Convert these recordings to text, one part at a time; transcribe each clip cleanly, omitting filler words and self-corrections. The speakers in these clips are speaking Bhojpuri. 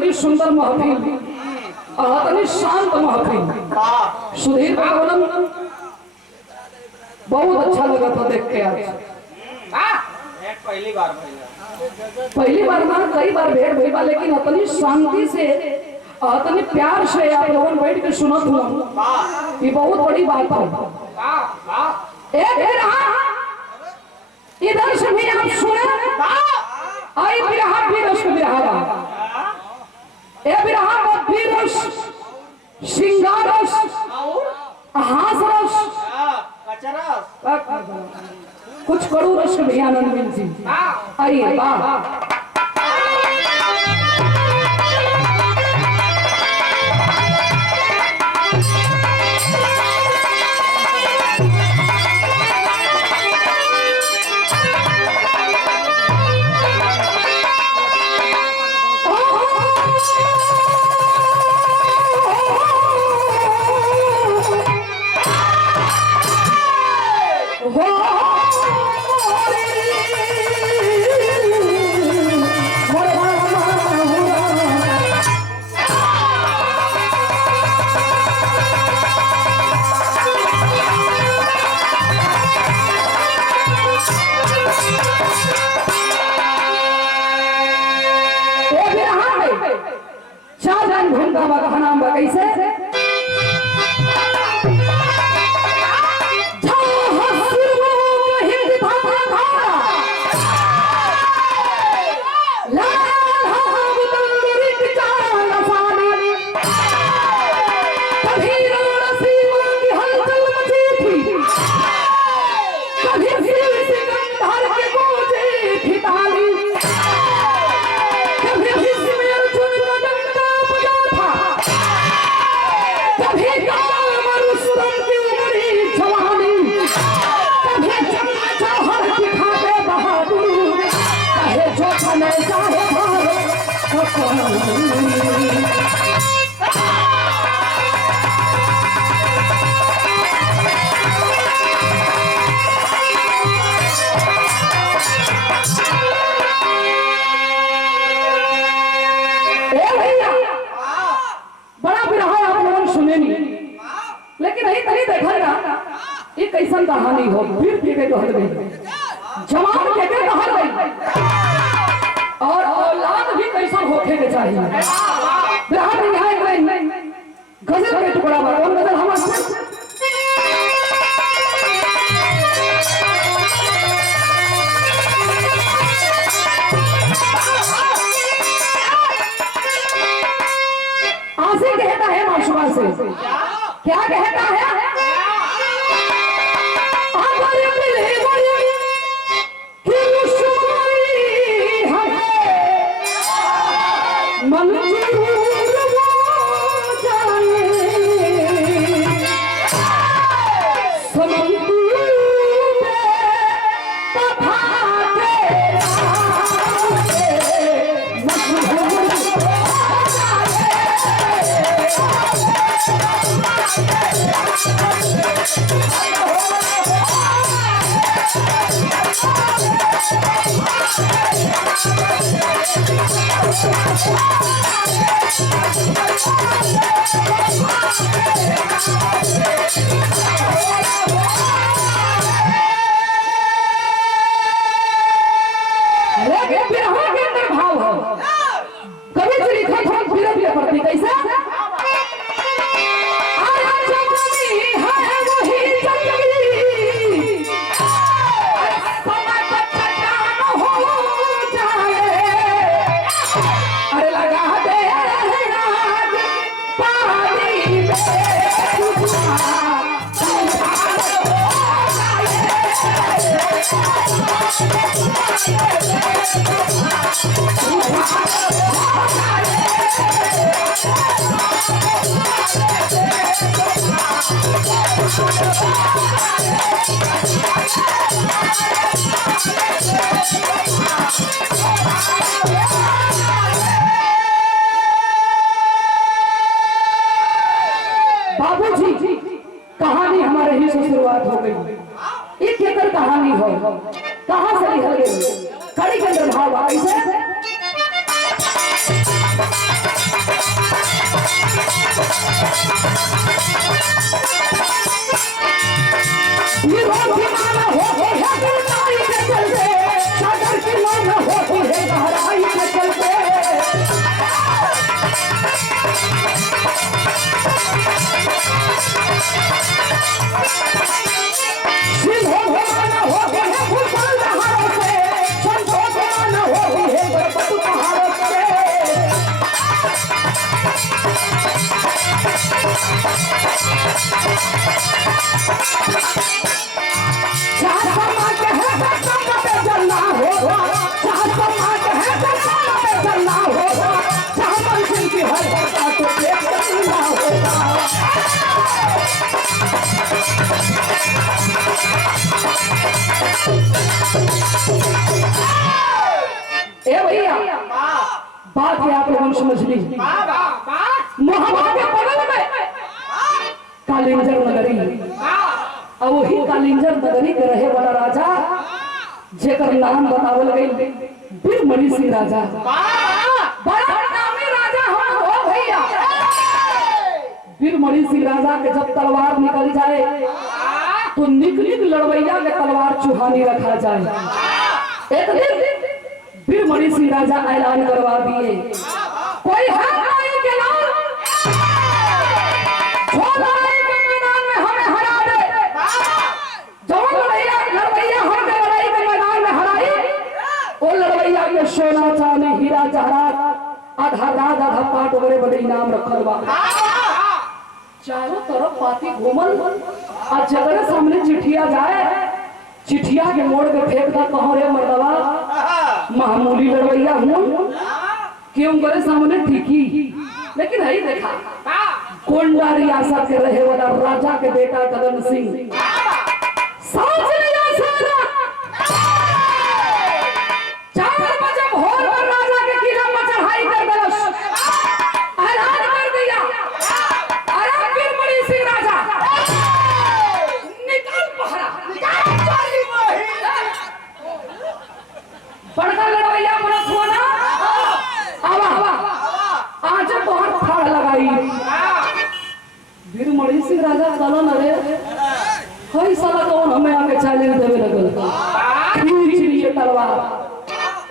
इतनी सुंदर महफिल और इतनी शांत महफिल सुधीर भगवान बहुत अच्छा लगा था देख के आज। पहली बार ना कई बार भेंट भई बा, लेकिन इतनी शांति से और इतनी प्यार से आप लोगों बैठ के सुनत हुआ ये बहुत बड़ी बात है। एक इधर से भी आप सुने आई बिरहा बीरस बिरहा ए बिरहा में बीरस श्रृंगार रस हास रस कुछ कड़ू रस भी आनंद मिल जी। आइए वाह कैसे कैसन कहानी हो फिर के कहल गई जवान के कहल गई और औलाद भी कैसन होखे के चाहिए। बिहार में यहाँ गजल के टुकड़ा बा कौन गजल हमारे आसे कहता है माशुआ से क्या कहता है बाबूजी कहानी हमारे ही से शुरुआत हो गई। एक एकड़ कहानी हो कहां से लिखल गई कड़ी के अंदर भाव कैसे ए भैया बात है आप लोगों ने समझ ली। महाभारत के बगल में कालिंजर नगरी, और वही कालिंजर नगरी के रहे वाला राजा जेकर नाम बतावल गई बीरमणि सिंह राजा। बड़ा नामी राजा हो भैया। बीरमणि सिंह राजा के जब तलवार निकल जाए तो निक निक लड़वैया के तलवार चुहानी रखा जाए। एक दिन बीरमणि सिंह राजा ऐलान करवा दिए, कोई हाथ नहीं के लाल जो लड़ाई के मैदान में हमें हरा दे, जो लड़वैया हमें लड़ाई के मैदान में हराई, वो लड़वैया के सोना चांदी हीरा जवाहरात आधा राज आधा पाट बड़े बड़े इनाम रखल बा। चारों तरफ पाती घूमल और जगह सामने चिट्ठिया जाए, चिट्ठिया के मोड़ पे फेंकता कहो रे मर्दवा मामूली लड़वैया हूँ क्यों करे सामने ठीकी। लेकिन है देखा गोंडा रियासत के रहे वाला राजा के बेटा गगन सिंह बीरमणि सिंह राजा चलो न रे हई साला कौन हमें आके चैलेंज देवे लगल, खींच लिए तलवार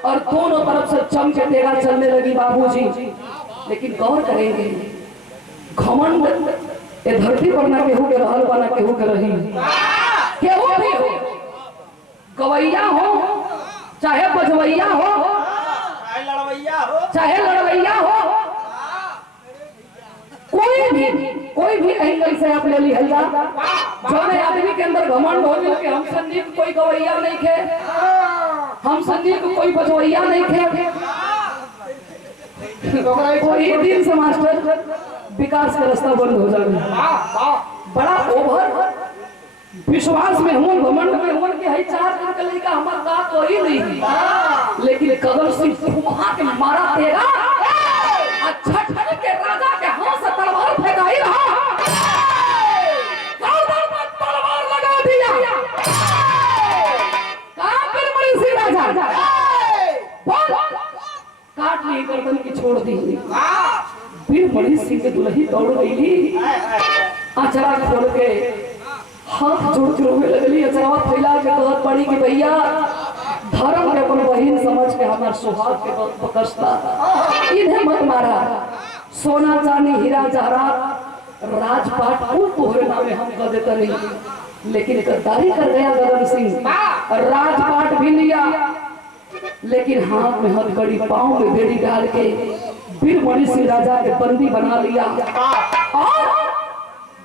और दोनों तरफ से चम के तेगा चलने लगी बाबूजी। लेकिन गौर करेंगे घमंड ये धरती पर ना केहू के रहल बा ना केहू के रही, केहू भी हो, गवैया हो चाहे बजवैया हो चाहे लड़वैया हो, कोई भी एंगल से आप ले ली हल्ला जो आदमी के अंदर घमंड हो गया कि हम संदीप कोई गवैया नहीं थे, हम संदीप कोई बजवैया नहीं थे। तो एक दिन से मास्टर विकास का रास्ता बंद हो जाएगा। बड़ा ओवर विश्वास में हूँ घमंड में हूँ कि हई 4 दिन के लड़का हमारा बात हो ही नहीं, लेकिन कदम सिंह वहां के मारा तेरा अच्छा के राजा के हाथ से तलवार फेंकाई रहा, तलवार लगा दिया। बीरमणि सिंह राजा काट ली गर्दन की छोड़ दी। बीरमणि सिंह के दुल्ही दौड़ गई, अचरा खोल के हाथ जोड़ के रोने लगली, अचरा फैला के कहत पड़ी कि भैया धर्म के अपन बहिन समझ के हमार सुहाग के पकड़ता, इन्हें मत मारा। सोना चांदी हीरा जवाहरात राजपाट को तोहरे नामे हम कर देते नहीं, लेकिन गद्दारी कर गया गगन सिंह, राजपाट भी लिया लेकिन हाथ में हथकड़ी पांव में बेड़ी डाल के बीरमणि सिंह राजा के बंदी बना लिया। और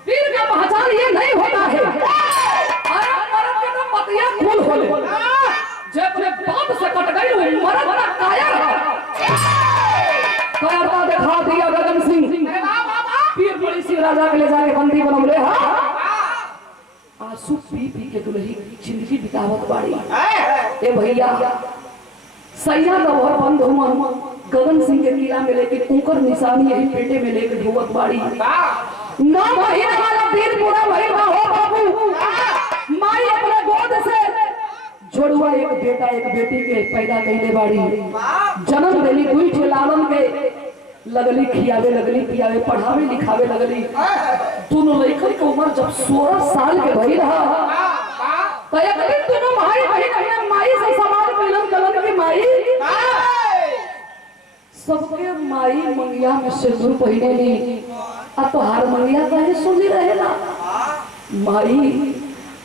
वीर का पहचान ये नहीं होता है मरद के तो पतिया खून होले, जब अपने बाप से कट गई वो मरद का कायर है। कायरता दिखा दिया गगन सिंह, बीरमणि सिंह राजा के ले जाके बंदी बनौले। आंसू पी पी के दुल्ही जिंदगी बितावत बाड़ी। ए भैया सैया दौर बंद हुआ गगन सिंह के किला में, लेकिन ऊपर निशानी यही पेटे में लेके ढोवत बाड़ी। ना महीना वाला दिन पूरा वही हो बाबू, माई अपने गोद से जोड़ुआ एक बेटा एक बेटी के पैदा कैले बाड़ी, जन्म देली दुई ठे लालन के लगली खियावे लगली पियावे पढ़ावे लिखावे लगली। दोनों लड़कन के उम्र जब 16 साल के भई रहा तो एक दिन दोनों भाई बहन माई से सवाल कैलन गलन की माई सबके माई मंगिया में सिंदूर पहने ली, अब तो हार मंगिया कहे सुनी रहेला माई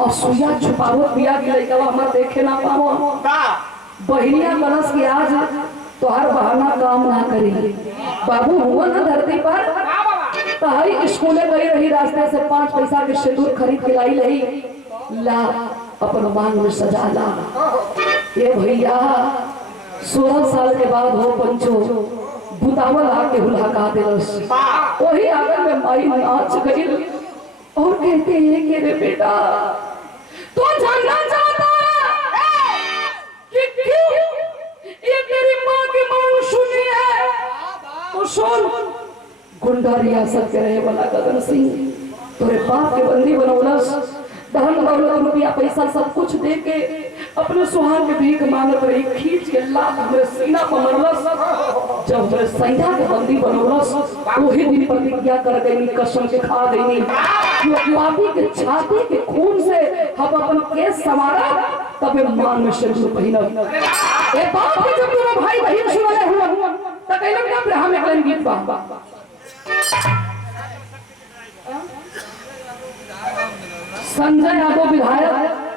और सुइया छुपावत पिया की लड़का हमार देखे ना पाओ। बहनिया कलश की आज तो हर बहाना काम ना करी, बाबू हुआ ना धरती पर तो हरी स्कूले गई रही, रास्ते से 5 पैसा के सिंदूर खरीद के लाई रही, ला अपन मांग में सजा ला। ये भैया 16 साल के बाद हो पंचो बुतावल आके हुलका दिलस, वही आंगन में माई नाच गई और कहते हैं कि रे बेटा तो जानना चाहता तो सुन गुंडा रियासत के रहे वाला गगन सिंह तोरे बाप के बंदी बनौलस, धन दौलत रुपया पैसा सब कुछ दे के अपने सुहाग के भीख मांगत रही, खींच के लात हमरे सीना पर मरलस। जब हमरे सैया के बंदी बनौलस वही दिन प्रतिज्ञा कर गई, कसम के खा गई कि पापी के छाती के खून से हम अपन केस संवारा तबे मान में सिंदूर पहिनब। ए बाप के जब तोरा भाई बहन सुनले हुआ त कहले कि अब्राहम एक गीत बा संजय यादव विधायक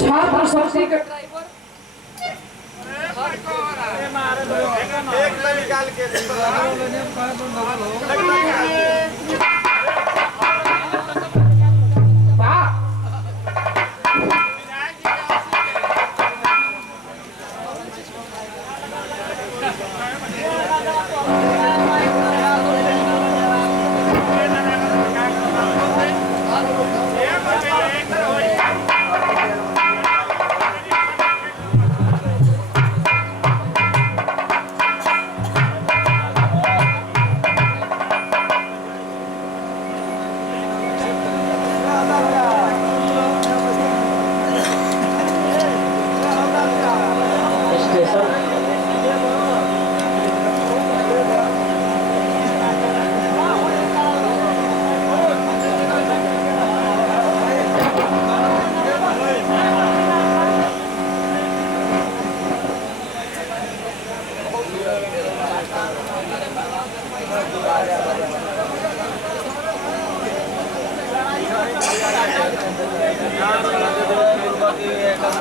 छात्र शक्ति के